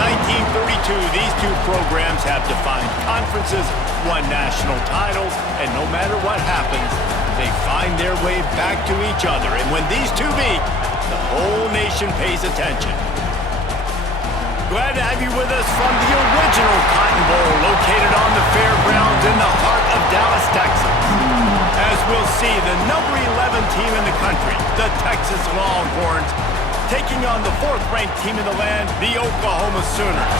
1932, these two programs have defined conferences, won national titles, and no matter what happens, they find their way back to each other. And when these two meet, the whole nation pays attention. Glad to have you with us from the original Cotton Bowl, located on the fairgrounds in the heart of Dallas, Texas. As we'll see, the number 11 team in the country, the Texas Longhorns, taking on the fourth-ranked team in the land, the Oklahoma Sooners.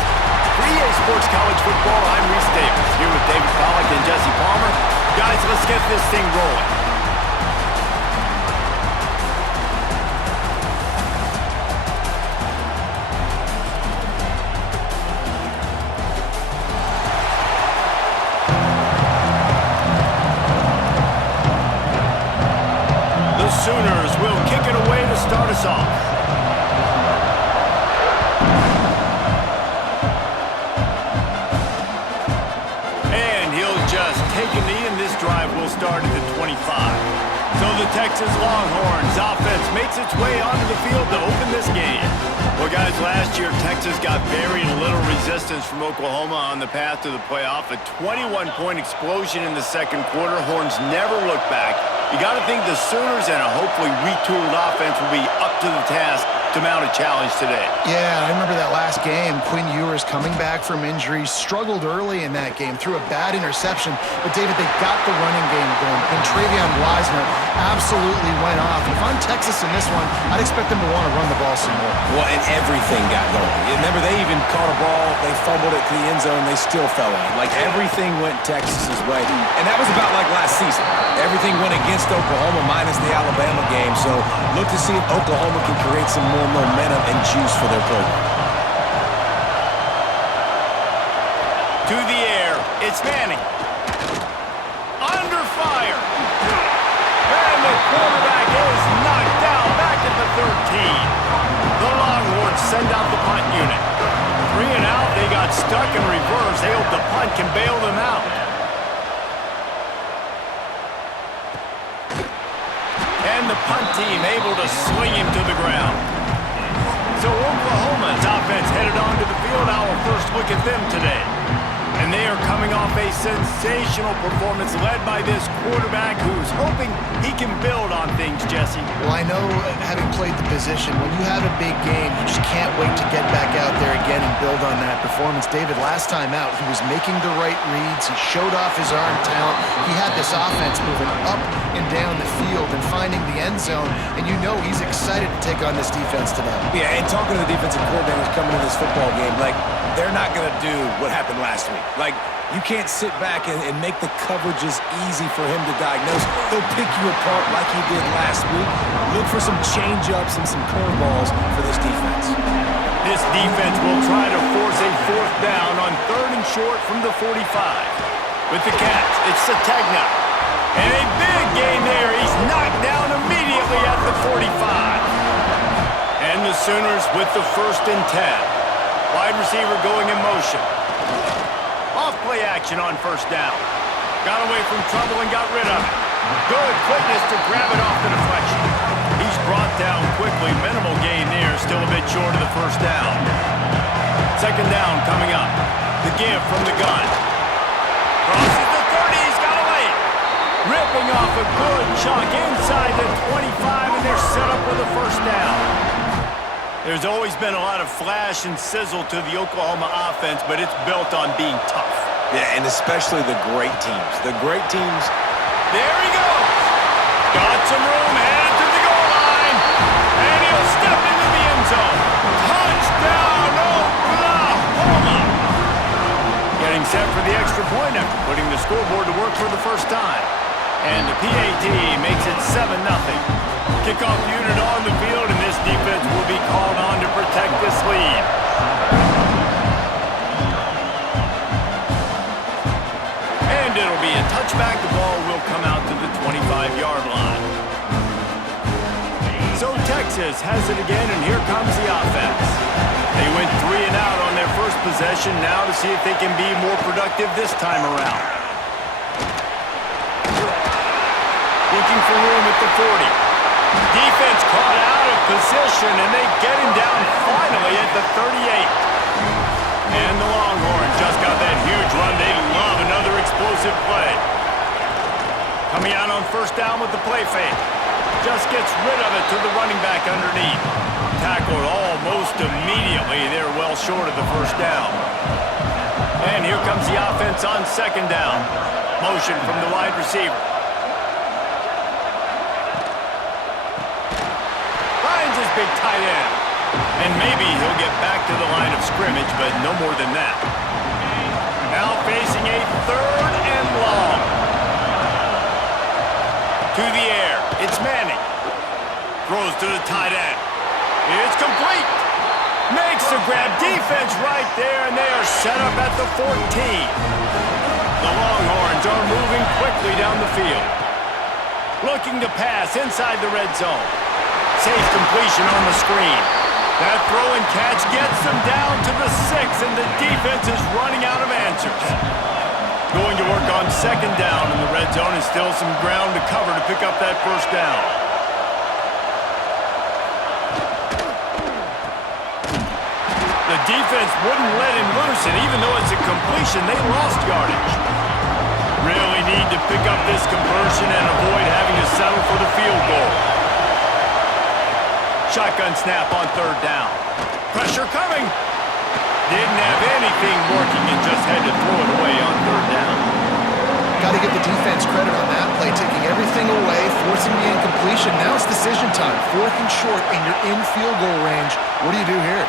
For EA Sports College Football, I'm Reese Davis, here with David Pollack and Jesse Palmer. Guys, let's get this thing rolling. Sooners will kick it away to start us off. And he'll just take a knee, and this drive will start at the 25. So the Texas Longhorns offense makes its way onto the field to open this game. Well, guys, last year Texas got very little resistance from Oklahoma on the path to the playoff. A 21-point explosion in the second quarter. Horns never looked back. You got to think the Sooners and a hopefully retooled offense will be up to the task to mount a challenge today. Yeah, I remember that last game. Quinn Ewers coming back from injury, struggled early in that game, threw a bad interception. But, David, they got the running game going. And Travion Wisener absolutely went off. And if I'm Texas in this one, I'd expect them to want to run the ball some more. Well, and everything got going. Remember, they even caught a ball, they fumbled it to the end zone, they still fell in. Like, everything went Texas's way. And that was about like last season. Everything went against Oklahoma minus the Alabama game. So look to see if Oklahoma can create some more momentum and juice for their program. To the air, it's Manning. Under fire. And the quarterback is knocked down back at the 13. The Longhorns send out the punt unit. 3 and out, they got stuck in reverse. They hope the punt can bail them out. And the punt team able to swing him to the ground. So Oklahoma's offense headed onto the field. Our first look at them today. And they are coming off a sensational performance led by this quarterback who's hoping he can build on things, Jesse. Well, I know, having played the position, when you have a big game, you just can't wait to get back out there again and build on that performance. David, last time out, he was making the right reads. He showed off his arm talent. He had this offense moving up and down the field and finding the end zone. And you know he's excited to take on this defense today. Yeah, and talking to the defensive coordinators coming to this football game, like, they're not going to do what happened last week. Like, you can't sit back and make the coverages easy for him to diagnose. He'll pick you apart like he did last week. Look for some change-ups and some curveballs for this defense. This defense will try to force a fourth down on 3rd and short from the 45. With the Cats, it's Sategna. And a big gain there. He's knocked down immediately at the 45. And the Sooners with the 1st and 10. Wide receiver going in motion. Off play action on 1st down. Got away from trouble and got rid of it. Good quickness to grab it off the deflection. He's brought down quickly. Minimal gain there. Still a bit short of the 1st down. 2nd down coming up. The give from the gun. Crosses the 30. He's got away. Ripping off a good chunk inside the 25, and they're set up with a 1st down. There's always been a lot of flash and sizzle to the Oklahoma offense, but it's built on being tough. Yeah, and especially the great teams. The great teams. There he goes. Got some room, headed to the goal line. And he'll step into the end zone. Touchdown, Oklahoma. Getting set for the extra point after putting the scoreboard to work for the first time. And the PAT makes it 7-0. Kickoff unit on the field, and this defense will be called on to protect this lead. And it'll be a touchback. The ball will come out to the 25-yard line. So Texas has it again, and here comes the offense. They went 3 and out on their first possession, now to see if they can be more productive this time around. Looking for room at the 40. Defense caught out of position, and they get him down finally at the 38. And the Longhorns just got that huge run. They love another explosive play. Coming out on first down with the play fake. Just gets rid of it to the running back underneath. Tackled almost immediately. They're well short of the first down. And here comes the offense on second down. Motion from the wide receiver. Finds his big tight end. And maybe he'll get back to the line of scrimmage, but no more than that. Now facing a third and long. To the air. It's Manning. Throws to the tight end. It's complete. Makes the grab. Defense right there, and they are set up at the 14. The Longhorns are moving quickly down the field. Looking to pass inside the red zone. Safe completion on the screen. That throw and catch gets them down to the 6, and the defense is running out of answers. Going to work on second down in the red zone, and still some ground to cover to pick up that first down. The defense wouldn't let him loose, and even though it's a completion, they lost yardage. Really need to pick up this conversion and avoid having to settle for the field goal. Shotgun snap on third down. Pressure coming. Didn't have anything working and just had to throw it away on third down. Got to give the defense credit on that play, taking everything away, forcing the incompletion. Now it's decision time. Fourth and short, and you're in field goal range. What do you do here?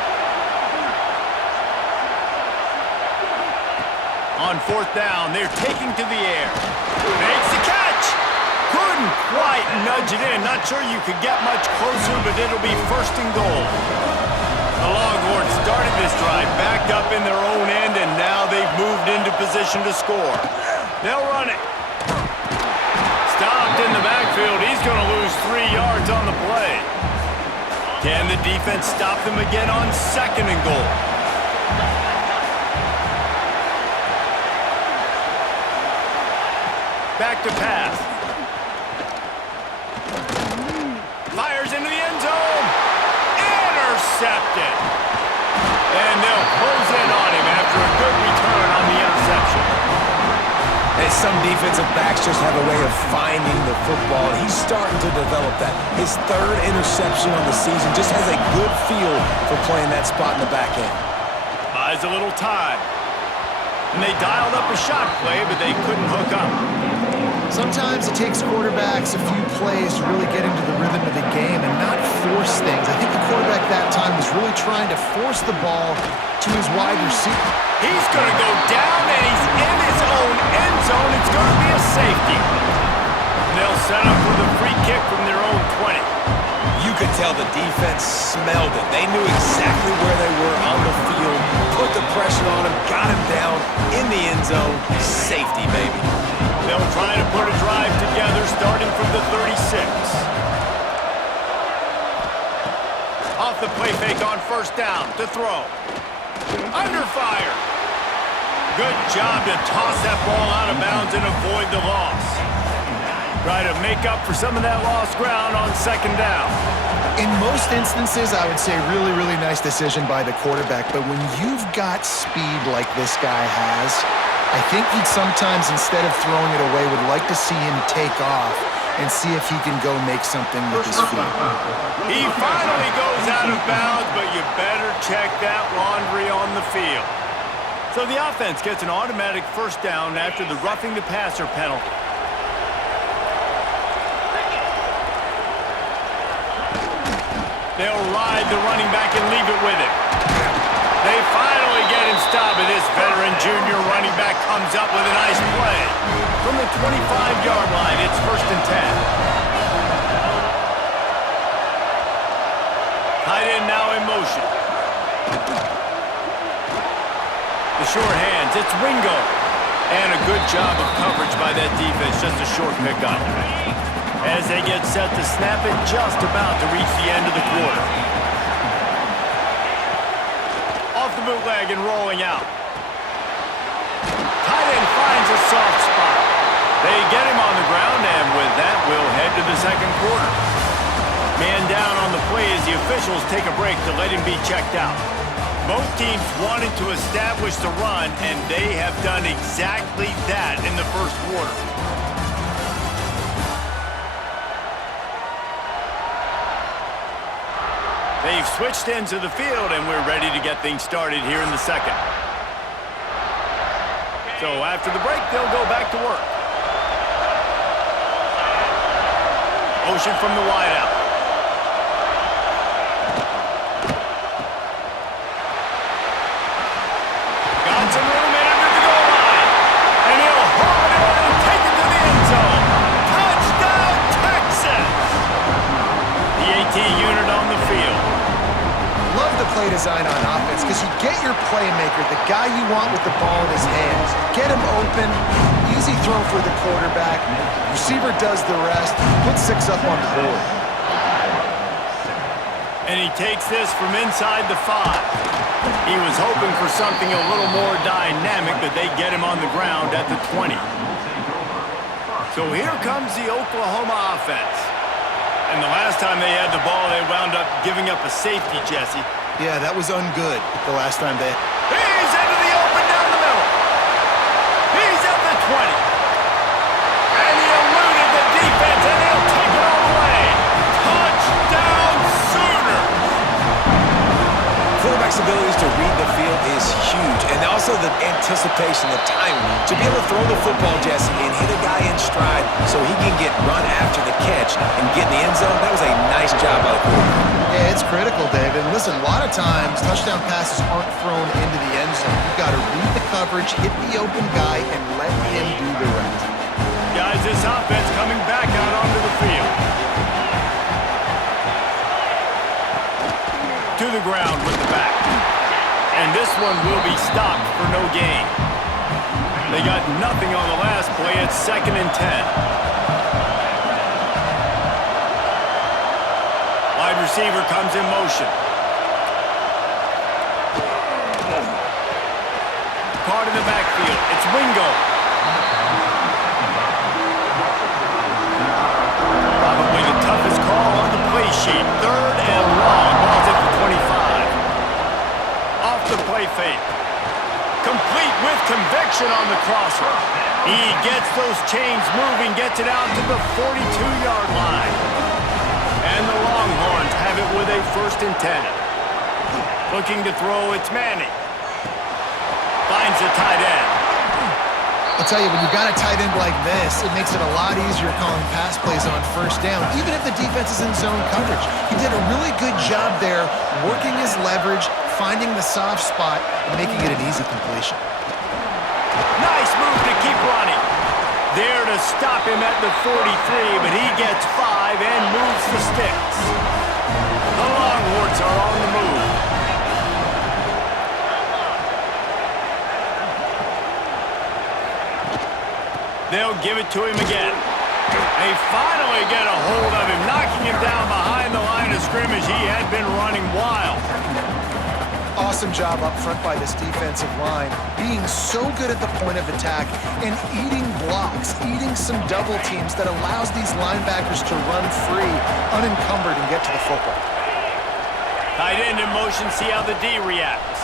On fourth down, they're taking to the air. Makes the catch. Couldn't quite nudge it in. Not sure you could get much closer, but it'll be first and goal. The Longhorns started this drive backed up in their own end, and now they've moved into position to score. They'll run it. Stopped in the backfield. He's going to lose 3 yards on the play. Can the defense stop them again on second and goal? Back to pass. Fires into the end zone. Intercepted. And they'll close in on him after a good return on the interception. And some defensive backs just have a way of finding the football, and he's starting to develop that. His third interception on the season just has a good feel for playing that spot in the back end. Buys a little time. And they dialed up a shot play, but they couldn't hook up. Sometimes it takes quarterbacks a few plays to really get into the rhythm of the game and not force things. I think the quarterback that time was really trying to force the ball to his wide receiver. He's going to go down, and he's in his own end zone. It's going to be a safety. And they'll set up with a free kick from their own 20. You could tell the defense smelled it. They knew exactly where they were on the field, put the pressure on him, got him down in the end zone. Safety, baby. They'll try to put a drive together starting from the 36. Off the play fake on first down to throw. Under fire. Good job to toss that ball out of bounds and avoid the loss. Try to make up for some of that lost ground on second down. In most instances, I would say really, really nice decision by the quarterback. But when you've got speed like this guy has, I think he'd sometimes, instead of throwing it away, would like to see him take off and see if he can go make something with his feet. He finally goes out of bounds, but you better check that laundry on the field. So the offense gets an automatic first down after the roughing the passer penalty. They'll ride the running back and leave it with him. They finally get him stopped, and this veteran junior running back comes up with a nice play. From the 25-yard line, it's first and 10. Tight end now in motion. The short hands, it's Wingo. And a good job of coverage by that defense, just a short pickup. As they get set to snap it, just about to reach the end of the quarter. Off the bootleg and rolling out. Tight end finds a soft spot. They get him on the ground, and with that, we'll head to the second quarter. Man down on the play as the officials take a break to let him be checked out. Both teams wanted to establish the run, and they have done exactly that in the first quarter. They've switched ends of the field, and we're ready to get things started here in the second. So after the break, they'll go back to work. Motion from the wideout. Got some room in under the goal line. And he'll haul it in and take it to the end zone. Touchdown, Texas! The AT unit on the field. Love the play design on offense because you get your playmaker, the guy you want with the ball in his hands. Get him open, easy throw for the quarterback. Receiver does the rest, put 6 up on the board. And he takes this from inside the 5. He was hoping for something a little more dynamic, but they get him on the ground at the 20. So here comes the Oklahoma offense. And the last time they had the ball, they wound up giving up a safety, Jesse. Yeah, that was ungood the last time they... He's into the open down the middle. He's at the 20. And he eluded the defense, and he'll take it all the way. Touchdown, Sooners! Quarterback's abilities to read the field is huge, and also the anticipation, the timing. To be able to throw the football, Jesse, and hit a guy in stride so he can get run after the catch and get in the end zone, that was a nice job by the quarterback. Yeah, it's critical, David. And listen, a lot of times, touchdown passes aren't thrown into the end zone. You've got to read the coverage, hit the open guy, and let him do the rest. Guys, this offense coming back out onto the field. To the ground with the back. And this one will be stopped for no gain. They got nothing on the last play. It's 2nd and 10. Wide receiver comes in motion. Caught in the backfield. It's Wingo. Probably the toughest call on the play sheet. 3rd and long. Ball's at the 25. Off the play fake. Complete with conviction on the crosser. He gets those chains moving, gets it out to the 42-yard line. And the Longhorns have it with a 1st and 10. Looking to throw, it's Manning. Finds the tight end. I'll tell you, when you've got a tight end like this, it makes it a lot easier calling pass plays on 1st down, even if the defense is in zone coverage. He did a really good job there, working his leverage, finding the soft spot, and making it an easy completion. Nice move to keep running. There to stop him at the 43, but he gets 5 and moves the sticks. The Longhorns are on the move. They'll give it to him again. They finally get a hold of him, knocking him down behind the line of scrimmage. He had been running wild. Awesome job up front by this defensive line, being so good at the point of attack and eating blocks, eating some double teams that allows these linebackers to run free, unencumbered, and get to the football. Tight end in motion, see how the D reacts.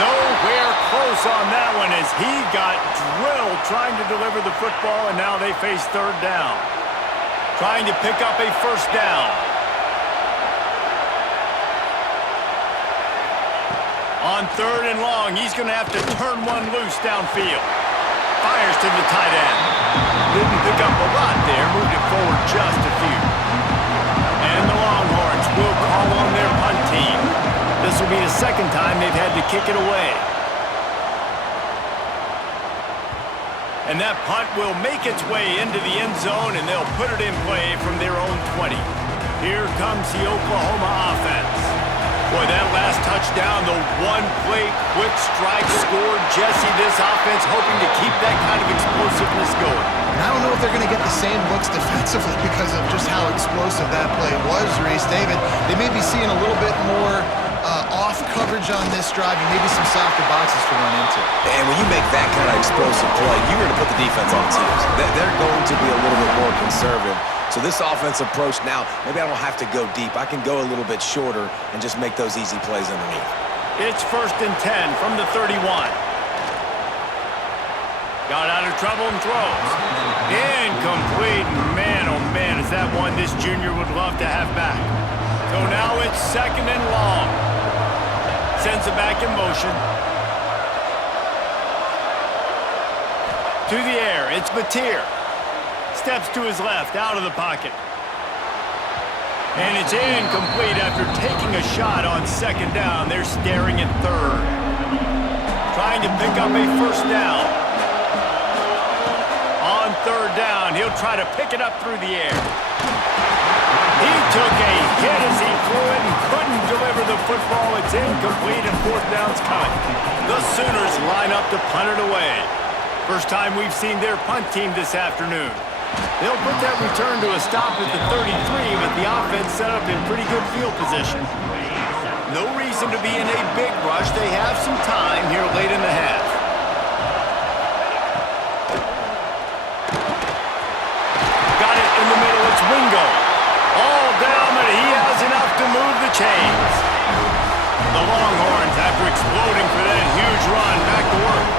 Nowhere close on that one as he got drilled trying to deliver the football, and now they face 3rd down. Trying to pick up a 1st down. On 3rd and long, he's going to have to turn one loose downfield. Fires to the tight end. Didn't pick up a lot there, moved it forward just a few. And the Longhorns will call on their punt team. This will be the 2nd time they've had to kick it away. And that punt will make its way into the end zone, and they'll put it in play from their own 20. Here comes the Oklahoma offense. Boy, that last touchdown, the one-play quick strike score. Jesse, this offense hoping to keep that kind of explosiveness going. And I don't know if they're going to get the same looks defensively because of just how explosive that play was, Reese. David, they may be seeing a little bit more off coverage challenge on this drive and maybe some softer boxes to run into. And when you make that kind of explosive play, you're going to put the defense on the teams. They're going to be a little bit more conservative. So this offensive approach now, maybe I don't have to go deep. I can go a little bit shorter and just make those easy plays underneath. It's 1st and 10 from the 31. Got out of trouble and throws. Incomplete. Man, oh man, is that one this junior would love to have back. So now it's 2nd and long. Sends it back in motion. To the air, it's Mateer. Steps to his left, out of the pocket. And it's incomplete after taking a shot on 2nd down. They're staring at 3rd. Trying to pick up a 1st down. On 3rd down, he'll try to pick it up through the air. He took a hit as he threw it and couldn't deliver the football. It's incomplete and 4th down's coming. The Sooners line up to punt it away. First time we've seen their punt team this afternoon. They'll put that return to a stop at the 33, but the offense set up in pretty good field position. No reason to be in a big rush. They have some time here late in the half. Got it in the middle. It's Wingo. All down, but he has enough to move the chains. The Longhorns, after exploding for that huge run, back to work.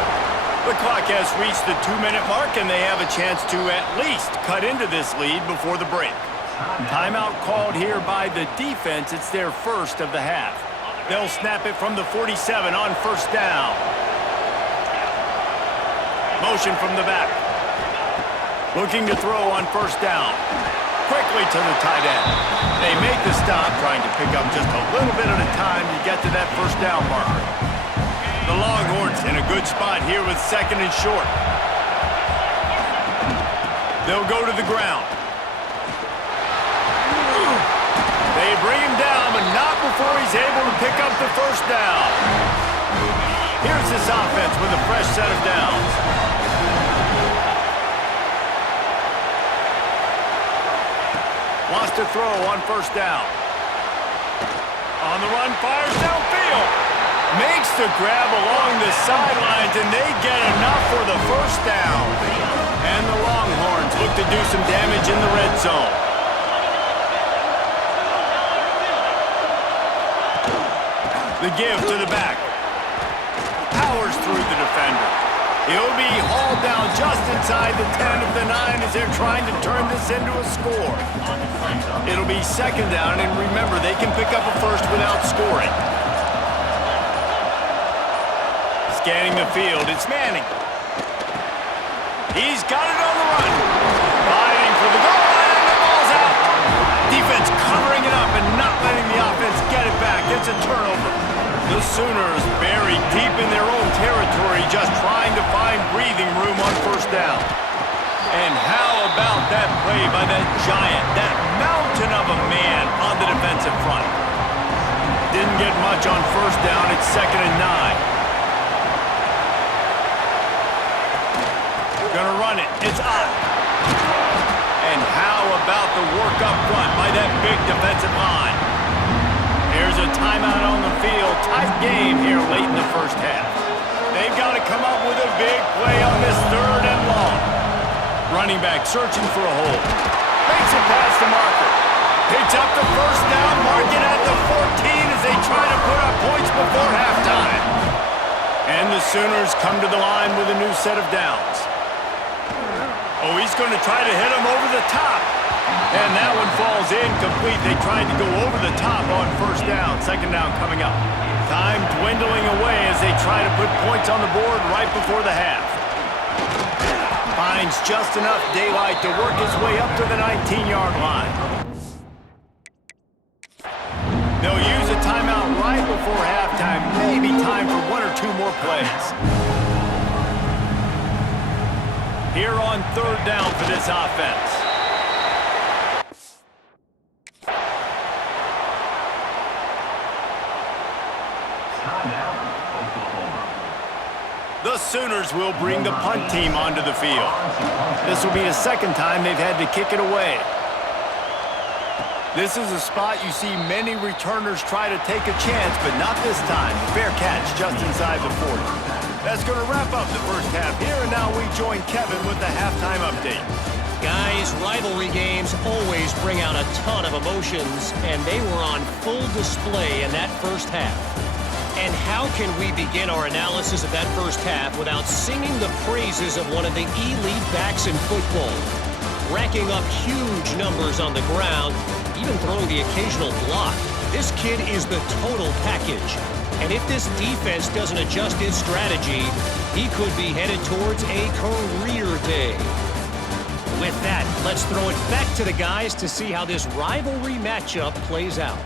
The clock has reached the 2-minute mark, and they have a chance to at least cut into this lead before the break. Timeout called here by the defense. It's their first of the half. They'll snap it from the 47 on 1st down. Motion from the back. Looking to throw on 1st down. Quickly to the tight end. They make the stop, trying to pick up just a little bit at a time to get to that 1st down marker. The Longhorns in a good spot here with 2nd and short. They'll go to the ground. They bring him down, but not before he's able to pick up the 1st down. Here's this offense with a fresh set of downs. Wants to throw on 1st down. On the run, fires downfield. Makes the grab along the sidelines, and they get enough for the 1st down. And the Longhorns look to do some damage in the red zone. The give to the back. Powers through the defender. He'll be hauled down just inside the 10 of the 9 as they're trying to turn this into a score. It'll be 2nd down, and remember, they can pick up a 1st without scoring. Scanning the field, it's Manning. He's got it on the run. Fighting for the goal line, and the ball's out. Defense covering it up and not letting the offense get it back. It's a turnover. The Sooners buried deep in their own territory, just trying to find breathing room on 1st down. And how about that play by that giant, that mountain of a man on the defensive front? Didn't get much on 1st down. It's 2nd and 9. Gonna run it. It's up. And how about the work up front by that big defensive line? There's a timeout on the field. Tight game here late in the 1st half. They've got to come up with a big play on this 3rd and long. Running back searching for a hole. Makes it past the marker. Picks up the 1st down, mark it at the 14 as they try to put up points before halftime. And the Sooners come to the line with a new set of downs. Oh, he's going to try to hit him over the top. And that one falls incomplete. They tried to go over the top on 1st down. 2nd down coming up. Time dwindling away as they try to put points on the board right before the half. Finds just enough daylight to work his way up to the 19-yard line. They'll use a timeout right before halftime. Maybe time for 1 or 2 more plays. Here on 3rd down for this offense. The Sooners will bring the punt team onto the field. This will be the 2nd time they've had to kick it away. This is a spot you see many returners try to take a chance, but not this time. The fair catch just inside the 40. That's going to wrap up the first half here, and now we join Kevin with the halftime update. Guys, rivalry games always bring out a ton of emotions, and they were on full display in that first half. And how can we begin our analysis of that first half without singing the praises of one of the elite backs in football? Racking up huge numbers on the ground, even throwing the occasional block. This kid is the total package. And if this defense doesn't adjust its strategy, he could be headed towards a career day. With that, let's throw it back to the guys to see how this rivalry matchup plays out.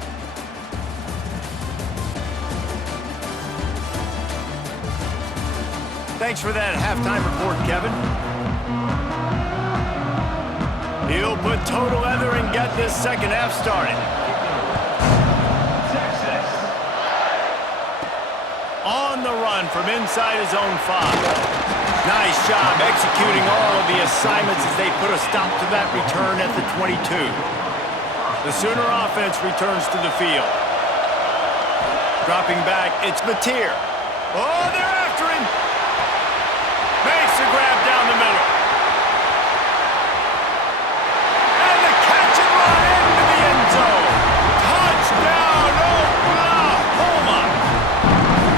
Thanks for that halftime report, Kevin. He'll put total leather and get this second half started. On the run from inside his own 5. Nice job executing all of the assignments as they put a stop to that return at the 22. The Sooner offense returns to the field. Dropping back, it's Mateer. Oh, they're after him. Makes the grab down the middle. And the catch and run into the end zone. Touchdown, Oklahoma.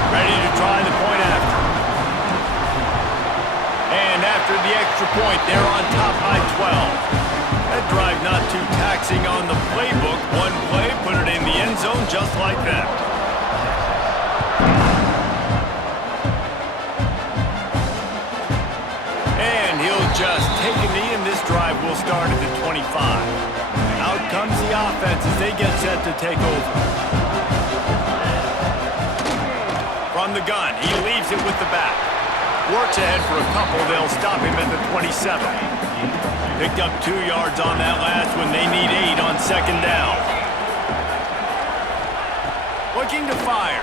Ready to try the point after. And after the extra point, they're on top by 12. That drive not too taxing on the playbook. One play, put it in the end zone just like that. And he'll just take a knee, and this drive will start at the 25. Out comes the offense as they get set to take over. From the gun, he leaves it with the back. Works ahead for a couple. They'll stop him at the 27. Picked up 2 yards on that last one. They need 8 on second down. Looking to fire.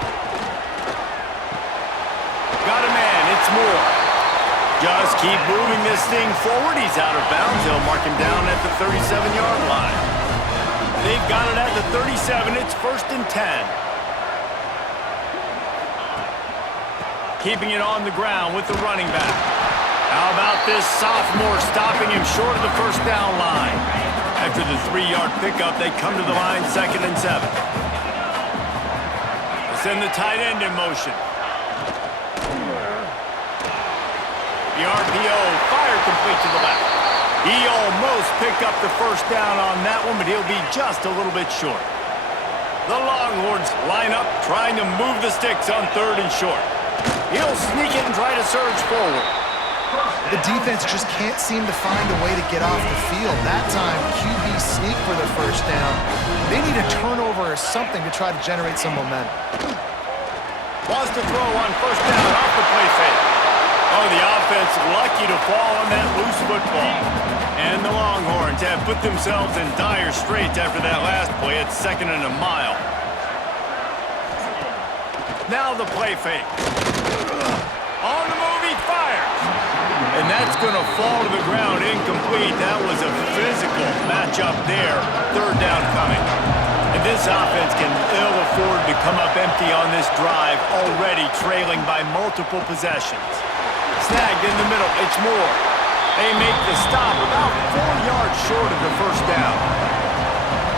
Got a man. It's Moore. Just keep moving this thing forward. He's out of bounds. They'll mark him down at the 37-yard line. They've got it at the 37. It's 1st and 10. Keeping it on the ground with the running back. How about this sophomore stopping him short of the first down line? After the 3-yard pickup, they come to the line 2nd and 7. They send the tight end in motion. The RPO, fire complete to the left. He almost picked up the first down on that one, but he'll be just a little bit short. The Longhorns line up, trying to move the sticks on 3rd and short. He'll sneak it and try to surge forward. The defense just can't seem to find a way to get off the field. That time, QB sneak for the first down. They need a turnover or something to try to generate some momentum. Wants to throw on first down off the play fake. Oh, the offense lucky to fall on that loose football. And the Longhorns have put themselves in dire straits after that last play. It's 2nd and a mile. Now the play fake. On the move, he fires. And that's going to fall to the ground incomplete. That was a physical matchup there. 3rd down coming. And this offense can ill afford to come up empty on this drive, already trailing by multiple possessions. Snagged in the middle, it's Moore. They make the stop about 4 yards short of the first down.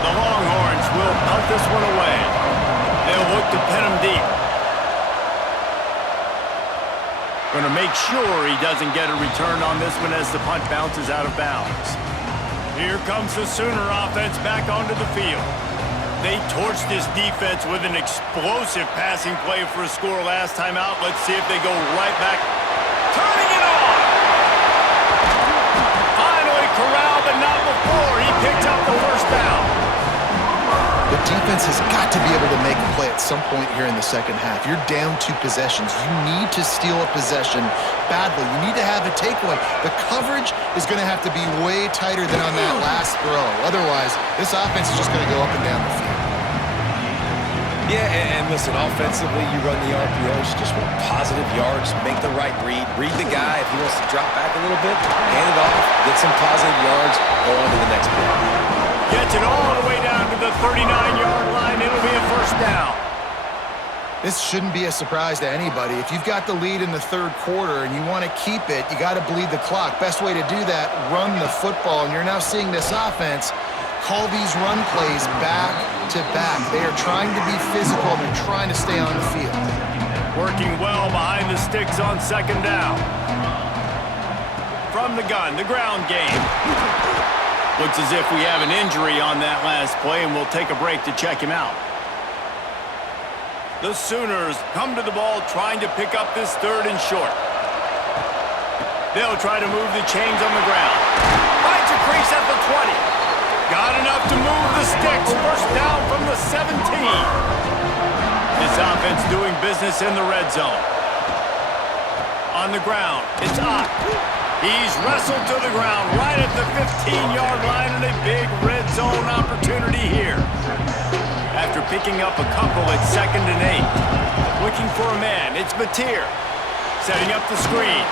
The Longhorns will punt this one away. They'll look to pin him deep. Going to make sure he doesn't get a return on this one as the punt bounces out of bounds. Here comes the Sooner offense back onto the field. They torched this defense with an explosive passing play for a score last time out. Let's see if they go right back. Turning it on! Finally corralled, but not before. He picks up the first down. The defense has got to be able to make a play at some point here in the second half. You're down 2 possessions. You need to steal a possession badly. You need to have a takeaway. The coverage is going to have to be way tighter than on that last throw. Otherwise, this offense is just going to go up and down the field. Yeah, and listen, offensively, you run the RPOs, just want positive yards, make the right read the guy. If he wants to drop back a little bit, hand it off, get some positive yards, go on to the next play. Gets it all the way down to the 39-yard line. It'll be a first down. This shouldn't be a surprise to anybody. If you've got the lead in the third quarter and you want to keep it, you got to bleed the clock. Best way to do that, run the football. And you're now seeing this offense call these run plays back to back. They are trying to be physical, and they're trying to stay on the field. Working well behind the sticks on second down. From the gun, the ground game. Looks as if we have an injury on that last play, and we'll take a break to check him out. The Sooners come to the ball trying to pick up this third and short. They'll try to move the chains on the ground. Finds a crease at the 20. Got enough to move the sticks. First down from the 17. This offense doing business in the red zone. On the ground, it's Ott. He's wrestled to the ground right at the 15-yard line, and a big red zone opportunity here. After picking up a couple at 2nd and 8. Looking for a man, it's Mateer. Setting up the screen.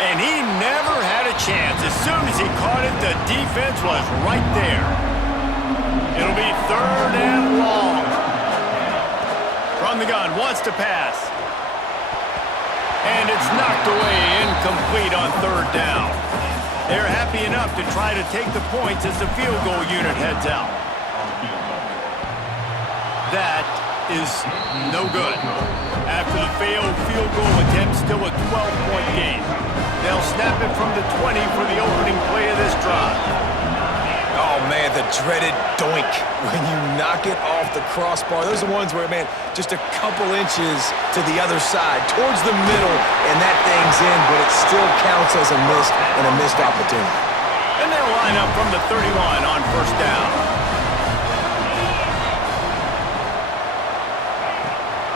And he never had a chance. As soon as he caught it, the defense was right there. It'll be 3rd and long. From the gun, wants to pass. And it's knocked away, incomplete on 3rd down. They're happy enough to try to take the points as the field goal unit heads out. That is no good. After the failed field goal attempt, still a 12-point game. They'll snap it from the 20 for the opening play of this drive. Oh, man, the dreaded doink when you knock it off the crossbar. Those are ones where, man, just a couple inches to the other side, towards the middle, and that thing's in, but it still counts as a missed opportunity. And they'll line up from the 31 on first down.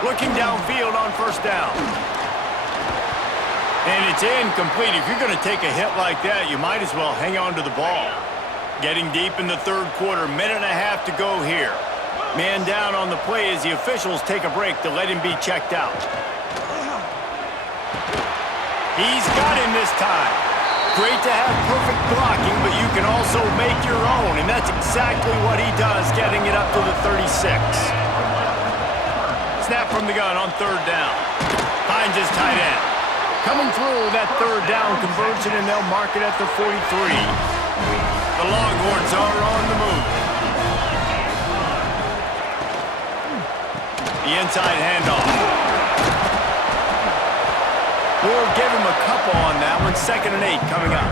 Looking downfield on first down. And it's incomplete. If you're going to take a hit like that, you might as well hang on to the ball. Getting deep in the third quarter, minute and a half to go here. Man down on the play as the officials take a break to let him be checked out. He's got him this time. Great to have perfect blocking, but you can also make your own, and that's exactly what he does, getting it up to the 36. Snap from the gun on 3rd down. Finds his tight end. Coming through that 3rd down conversion, and they'll mark it at the 43. The Longhorns are on the move. The inside handoff. We'll give him a couple on that one. 2nd and 8 coming up.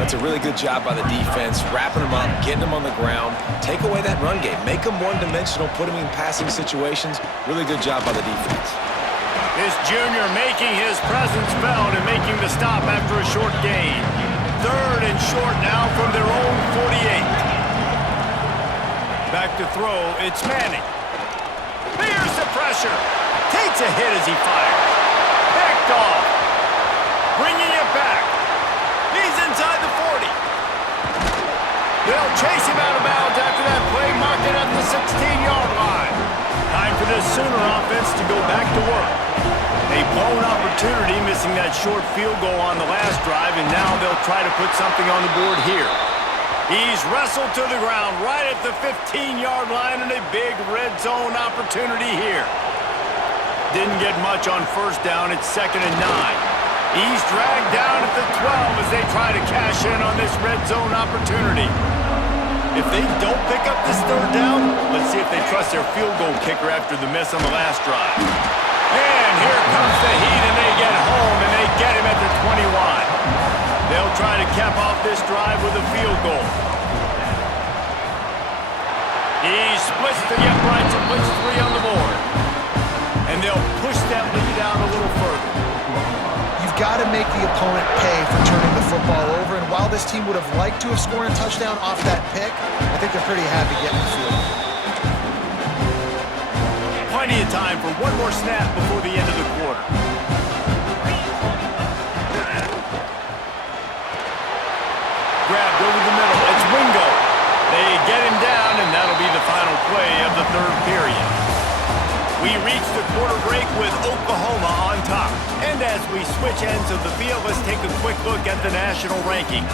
That's a really good job by the defense, wrapping them up, getting them on the ground, take away that run game, make them one-dimensional, put them in passing situations. Really good job by the defense. This junior making his presence felt and making the stop after a short gain. 3rd and short now from their own 48. Back to throw, it's Manning. Fears the pressure. Takes a hit as he fires. Picked off. Bringing it back. He's inside the 40. They'll chase him out of bounds after that play, marked it at the 16-yard line. Time for this Sooner offense to go back to work. A blown opportunity, missing that short field goal on the last drive, and now they'll try to put something on the board here. He's wrestled to the ground right at the 15-yard line, and a big red zone opportunity here. Didn't get much on first down. It's 2nd and 9. He's dragged down at the 12 as they try to cash in on this red zone opportunity. If they don't pick up this 3rd down, let's see if they trust their field goal kicker after the miss on the last drive. And here comes the heat, and they get home, and they get him at the 21. They'll try to cap off this drive with a field goal. He splits the uprights and puts 3 on the board. And they'll push that lead out a little further. You've got to make the opponent pay for turning the football over, and while this team would have liked to have scored a touchdown off that pick, I think they're pretty happy getting the field goal. Plenty of time for one more snap before the end of the quarter. Grabbed over the middle. It's Wingo. They get him down, and that'll be the final play of the 3rd period. We reach the quarter break with Oklahoma on top. And as we switch ends of the field, let's take a quick look at the national rankings.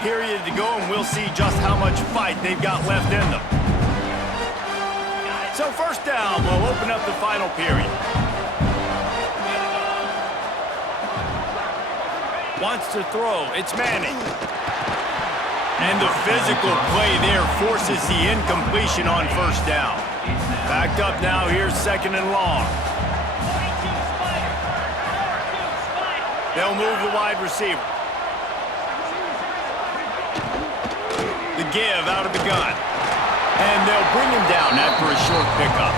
period to go, and we'll see just how much fight they've got left in them. So first down, we'll open up the final period. Wants to throw. It's Manning. And the physical play there forces the incompletion on first down. Backed up now, here's second and long. They'll move the wide receiver. The give out of the gun. And they'll bring him down after a short pickup.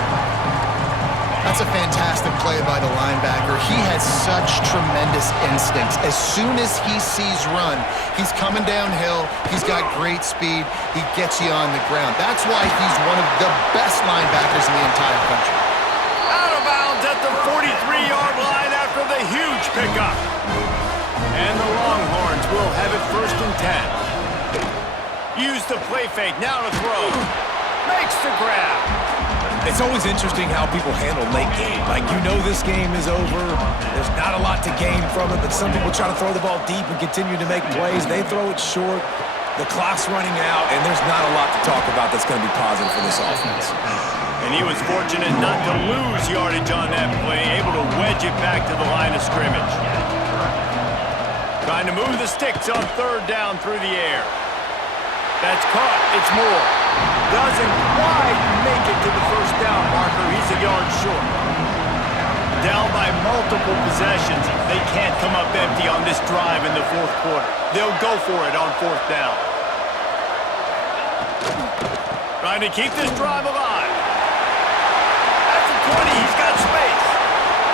That's a fantastic play by the linebacker. He has such tremendous instincts. As soon as he sees run, he's coming downhill. He's got great speed. He gets you on the ground. That's why he's one of the best linebackers in the entire country. Out of bounds at the 43-yard line after the huge pickup. And the Longhorns will have it first and 10. Use the play fake. Now to throw. Makes the grab. It's always interesting how people handle late game. Like, you know this game is over. There's not a lot to gain from it, but some people try to throw the ball deep and continue to make plays. They throw it short. The clock's running out, and there's not a lot to talk about that's going to be positive for this offense. And he was fortunate not to lose yardage on that play, able to wedge it back to the line of scrimmage. Trying to move the sticks on third down through the air. That's caught. It's Moore. Doesn't quite make it to the first down marker. He's a yard short. Down by multiple possessions. They can't come up empty on this drive in the fourth quarter. They'll go for it on fourth down. Trying to keep this drive alive. At the 20, he's got space.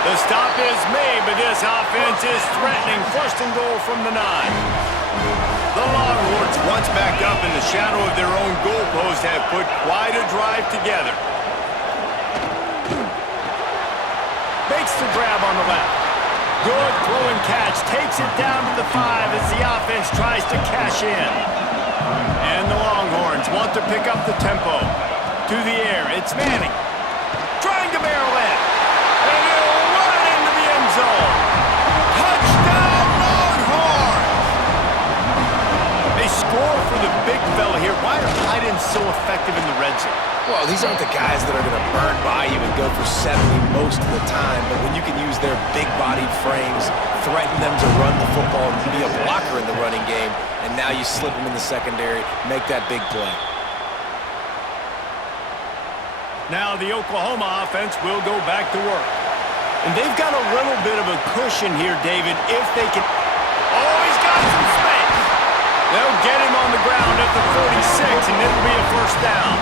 The stop is made, but this offense is threatening. First and goal from the 9. The Longhorns, once back up in the shadow of their own goalpost, have put quite a drive together. Makes the grab on the left. Good throw and catch. Takes it down to the 5 as the offense tries to cash in. And the Longhorns want to pick up the tempo. To the air, it's Manning. Trying to barrel in. And he'll run it into the end zone. Touchdown, Longhorns! They score for the big fella here. Why are tight ends so effective in the red zone? Well, these aren't the guys that are going to burn by you and go for 70 most of the time, but when you can use their big-bodied frames, threaten them to run the football, and be a blocker in the running game, and now you slip them in the secondary, make that big play. Now the Oklahoma offense will go back to work. And they've got a little bit of a cushion here, David, if they can... Oh, he's got some space! They'll get him on the ground at the 46, and it'll be a first down.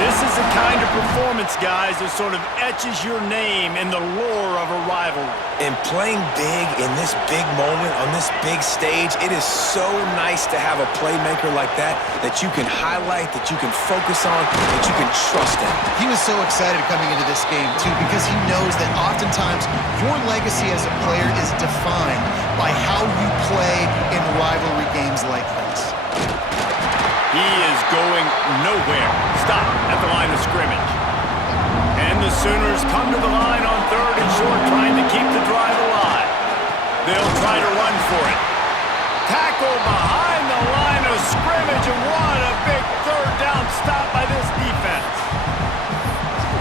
This is the kind of performance, guys, that sort of etches your name in the lore of a rivalry. And playing big in this big moment, on this big stage, it is so nice to have a playmaker like that you can highlight, that you can focus on, that you can trust in. He was so excited coming into this game, too, because he knows that oftentimes your legacy as a player is defined by how you play in rivalry games like this. He is going nowhere. Stop at the line of scrimmage. And the Sooners come to the line on third and short, trying to keep the drive alive. They'll try to run for it. Tackle behind the line of scrimmage, and what a big third down stop by this defense.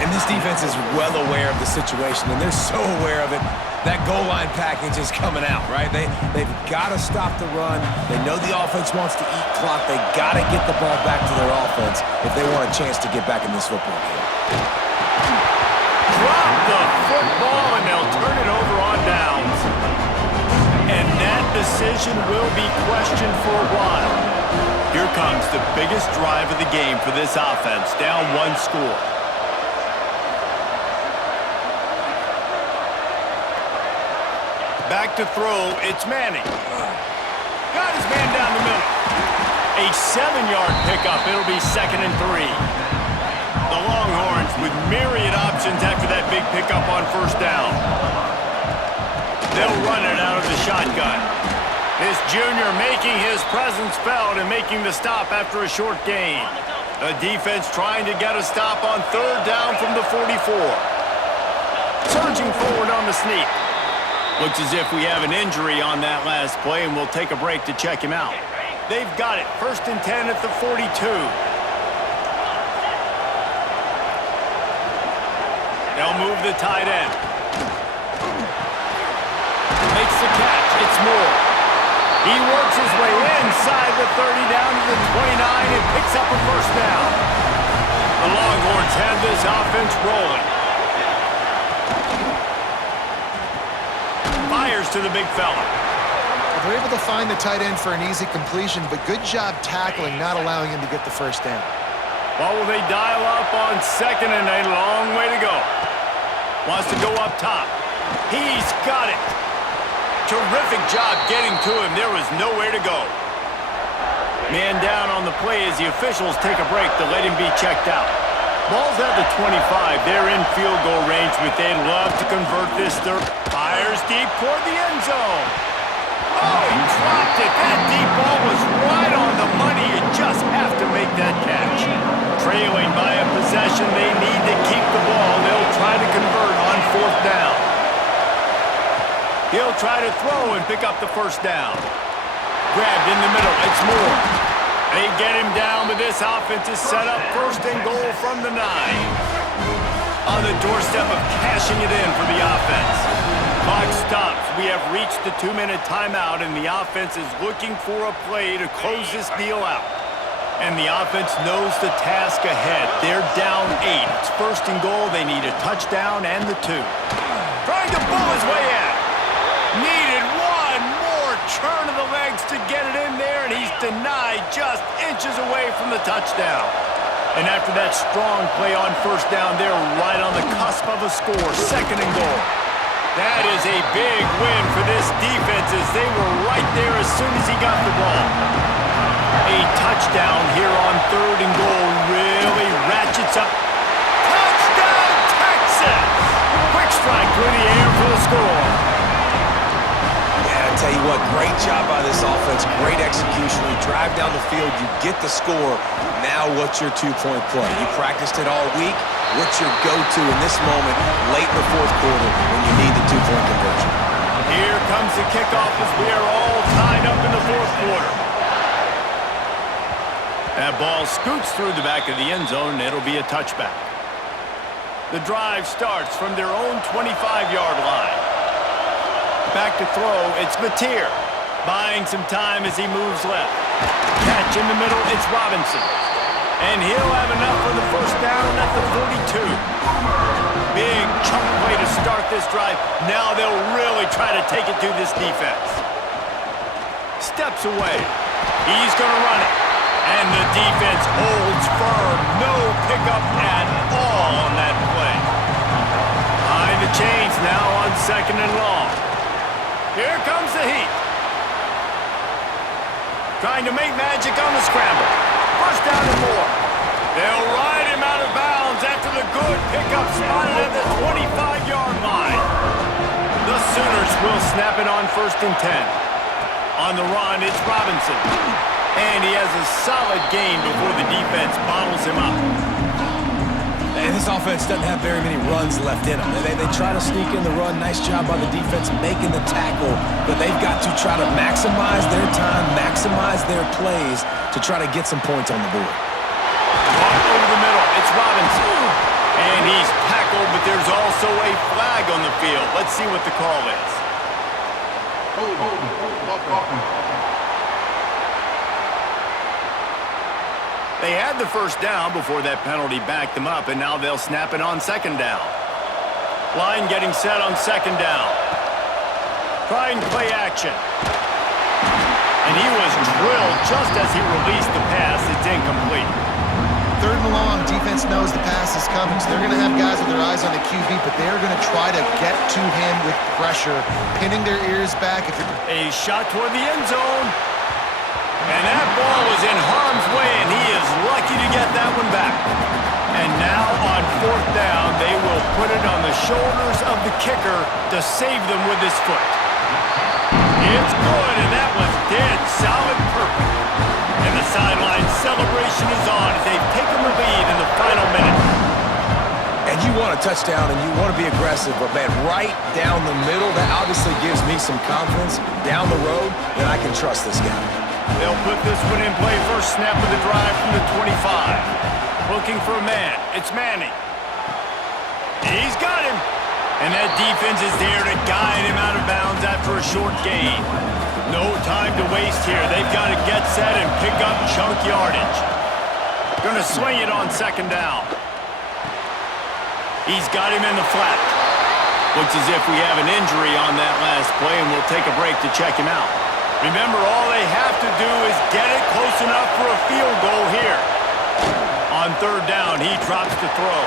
And this defense is well aware of the situation, and they're so aware of it. That goal line package is coming out, right? They've got to stop the run. They know the offense wants to eat clock. They got to get the ball back to their offense if they want a chance to get back in this football game. Drop the football, and they'll turn it over on downs. And that decision will be questioned for a while. Here comes the biggest drive of the game for this offense, down one score. Back to throw, it's Manning. Got his man down the middle. A 7-yard pickup, it'll be second and 3. The Longhorns with myriad options after that big pickup on first down. They'll run it out of the shotgun. This junior making his presence felt and making the stop after a short gain. The defense trying to get a stop on third down from the 44. Surging forward on the sneak. Looks as if we have an injury on that last play, and we'll take a break to check him out. They've got it. 1st and 10 at the 42. They'll move the tight end. Makes the catch. It's Moore. He works his way inside the 30 down to the 29 and picks up a 1st down. The Longhorns have this offense rolling. Fires to the big fella. They're able to find the tight end for an easy completion, but good job tackling, not allowing him to get the 1st down. What will they dial up on 2nd and a long way to go? Wants to go up top. He's got it. Terrific job getting to him. There was nowhere to go. Man down on the play as the officials take a break to let him be checked out. Ball's at the 25. They're in field goal range, but they'd love to convert this third. Fires deep toward the end zone. Oh, he dropped it. That deep ball was right on the money. You just have to make that catch. Trailing by a possession, they need to keep the ball. They'll try to convert on 4th down. He'll try to throw and pick up the 1st down. Grabbed in the middle. It's Moore. They get him down, but this offense is set up 1st and goal from the 9. On the doorstep of cashing it in for the offense. Clock stops. We have reached the 2-minute timeout, and the offense is looking for a play to close this deal out. And the offense knows the task ahead. They're down 8. It's 1st and goal. They need a touchdown and the 2. Trying to pull his way in. Needed one more turn of the legs to get it in there, and he's denied just inches away from the touchdown. And after that strong play on 1st down, they're right on the cusp of a score. 2nd and goal. That is a big win for this defense as they were right there as soon as he got the ball. A touchdown here on 3rd and goal really ratchets up. Touchdown, Texas! Quick strike through the air for the score. Yeah, I tell you what, great job by this offense. Great execution. You drive down the field, you get the score. Now what's your 2-point play? You practiced it all week. What's your go-to in this moment late in the 4th quarter when you need the 2-point conversion? Here comes the kickoff as we are all tied up in the 4th quarter. That ball scoots through the back of the end zone, and it'll be a touchback. The drive starts from their own 25-yard line. Back to throw, it's Mateer. Buying some time as he moves left. Catch in the middle, it's Robinson. And he'll have enough for the 1st down at the 42. Big chunk play to start this drive. Now they'll really try to take it to this defense. Steps away. He's going to run it. And the defense holds firm. No pickup at all on that play. Behind the chains now on 2nd and long. Here comes the heat. Trying to make magic on the scramble. 1st down and more. They'll ride him out of bounds after the good pickup spotted at the 25-yard line. The Sooners will snap it on 1st and 10. On the run, it's Robinson. And he has a solid gain before the defense bottles him up. And this offense doesn't have very many runs left in them. They try to sneak in the run. Nice job by the defense making the tackle. But they've got to try to maximize their time, maximize their plays to try to get some points on the board. Caught over the middle. It's Robinson. And he's tackled, but there's also a flag on the field. Let's see what the call is. They had the 1st down before that penalty backed them up, and now they'll snap it on 2nd down. Line getting set on 2nd down. Trying play action. And he was drilled just as he released the pass. It's incomplete. 3rd and long, defense knows the pass is coming, so they're going to have guys with their eyes on the QB, but they're going to try to get to him with pressure, pinning their ears back. A shot toward the end zone. And that ball was in harm's way, and he is lucky to get that one back. And now on 4th down, they will put it on the shoulders of the kicker to save them with his foot. It's good, and that was dead solid perfect. And the sideline celebration is on as they've taken the lead in the final minute. And you want a touchdown, and you want to be aggressive, but, man, right down the middle, that obviously gives me some confidence down the road that I can trust this guy. They'll put this one in play. First snap of the drive from the 25. Looking for a man. It's Manning. He's got him. And that defense is there to guide him out of bounds after a short gain. No time to waste here. They've got to get set and pick up chunk yardage. Going to swing it on second down. He's got him in the flat. Looks as if we have an injury on that last play, and we'll take a break to check him out. Remember, all they have to do is get it close enough for a field goal here. On third down, he drops to throw.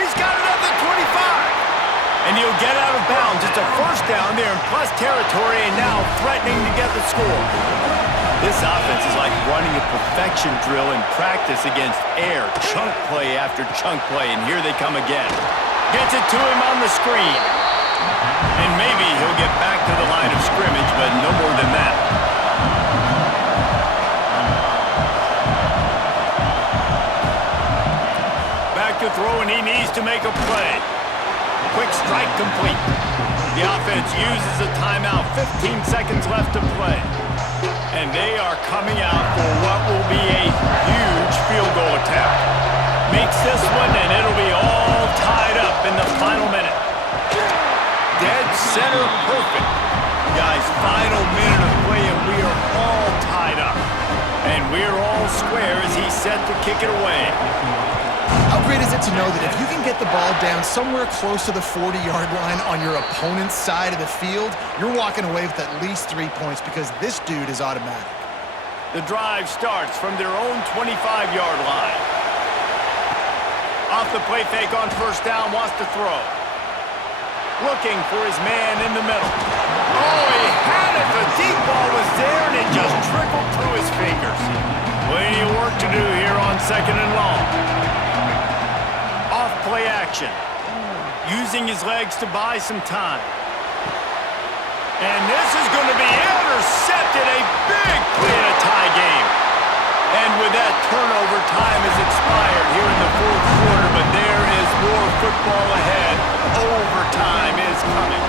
He's got it up at 25. And he'll get out of bounds. It's a first down there in plus territory, and now threatening to get the score. This offense is like running a perfection drill in practice against air. Chunk play after chunk play, and here they come again. Gets it to him on the screen. And maybe he'll get back to the line of scrimmage, but no more than that. Back to throw, and he needs to make a play. Quick strike complete. The offense uses a timeout. 15 seconds left to play. And they are coming out for what will be a huge field goal attempt. Makes this one, and it'll be all tied up in the final minute. Dead center perfect. Guys, final minute of play, and we are all tied up. And we're all square as he's set to kick it away. How great is it to know that if you can get the ball down somewhere close to the 40-yard line on your opponent's side of the field, you're walking away with at least 3 points because this dude is automatic. The drive starts from their own 25-yard line. Off the play fake on first down, wants to throw. Looking for his man in the middle. Oh, he had it. The deep ball was there, and it just trickled through his fingers. Plenty of work to do here on second and long. Play action, using his legs to buy some time. And this is going to be intercepted, a big play in a tie game. And with that turnover, time has expired here in the fourth quarter, but there is more football ahead. Overtime is coming.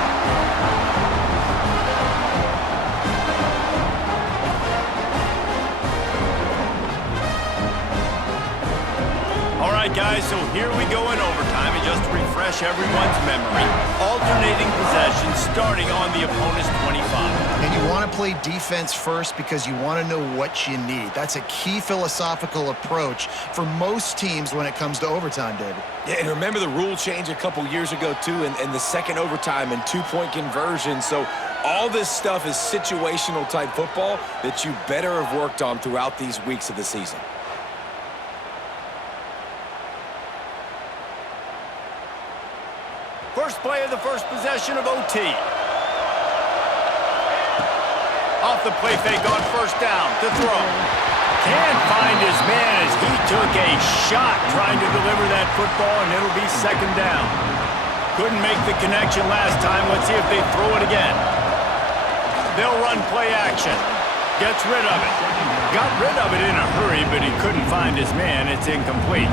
All right, guys, so here we go in overtime, and just to refresh everyone's memory, alternating possession starting on the opponent's 25. And you want to play defense first because you want to know what you need. That's a key philosophical approach for most teams when it comes to overtime, David. Yeah, and remember the rule change a couple years ago, too, and the second overtime and two-point conversion. So all this stuff is situational type football that you better have worked on throughout these weeks of the season. First play of the first possession of OT. Off the play fake on first down to throw. Can't find his man as he took a shot trying to deliver that football, and it'll be second down. Couldn't make the connection last time. Let's see if they throw it again. They'll run play action. Gets rid of it. Got rid of it in a hurry, but he couldn't find his man. It's incomplete.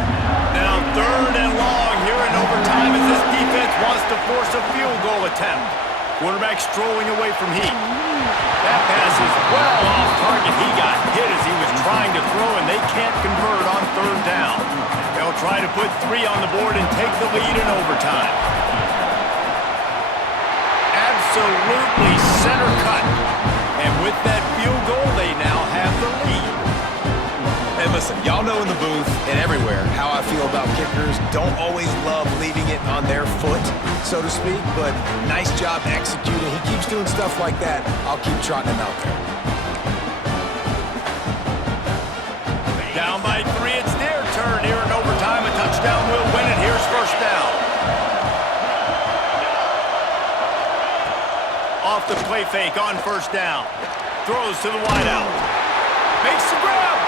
Now third and long here in overtime as this defense wants to force a field goal attempt. Quarterback strolling away from heat. That pass is well off target. He got hit as he was trying to throw, and they can't convert on third down. They'll try to put 3 on the board and take the lead in overtime. Absolutely center cut. And with that field goal, they now have the lead. And listen, y'all know in the booth and everywhere how I feel about kickers. Don't always love leaving it on their foot, so to speak, but nice job executing. He keeps doing stuff like that. I'll keep trotting him out there. Down by 3, it's their turn here in overtime. A touchdown will win it. Here's first down. Off the play fake on first down. Throws to the wideout. Makes the grab.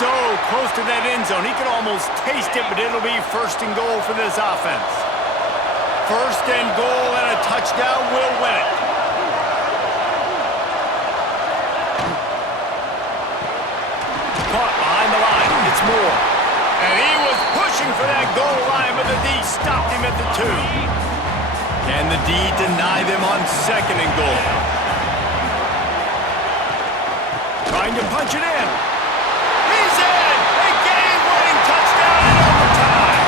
So close to that end zone. He could almost taste it, but it'll be first and goal for this offense. First and goal, and a touchdown will win it. Caught behind the line. It's Moore. And he was pushing for that goal line, but the D stopped him at the 2. Can the D deny them on second and goal? trying to punch it in. He's in! A game-winning touchdown in overtime!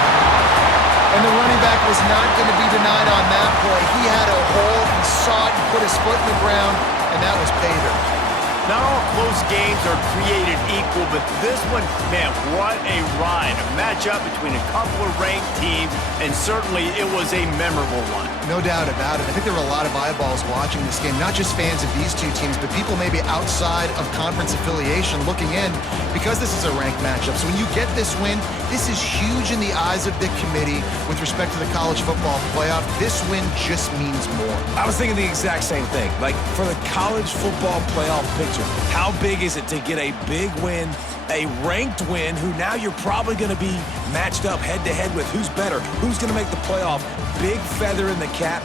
And the running back was not going to be denied on that play. He had a hole, he saw it, he put his foot in the ground, and that was pay dirt. Not all close games are created equal, but this one, man, what a ride. A matchup between a couple of ranked teams, and certainly it was a memorable one. No doubt about it. I think there were a lot of eyeballs watching this game, not just fans of these two teams, but people maybe outside of conference affiliation looking in because this is a ranked matchup. So when you get this win, this is huge in the eyes of the committee with respect to the college football playoff. This win just means more. I was thinking the exact same thing. Like, for the college football playoff picture, how big is it to get a big win, a ranked win, who now you're probably going to be matched up head-to-head with who's better, who's going to make the playoff. Big feather in the cap.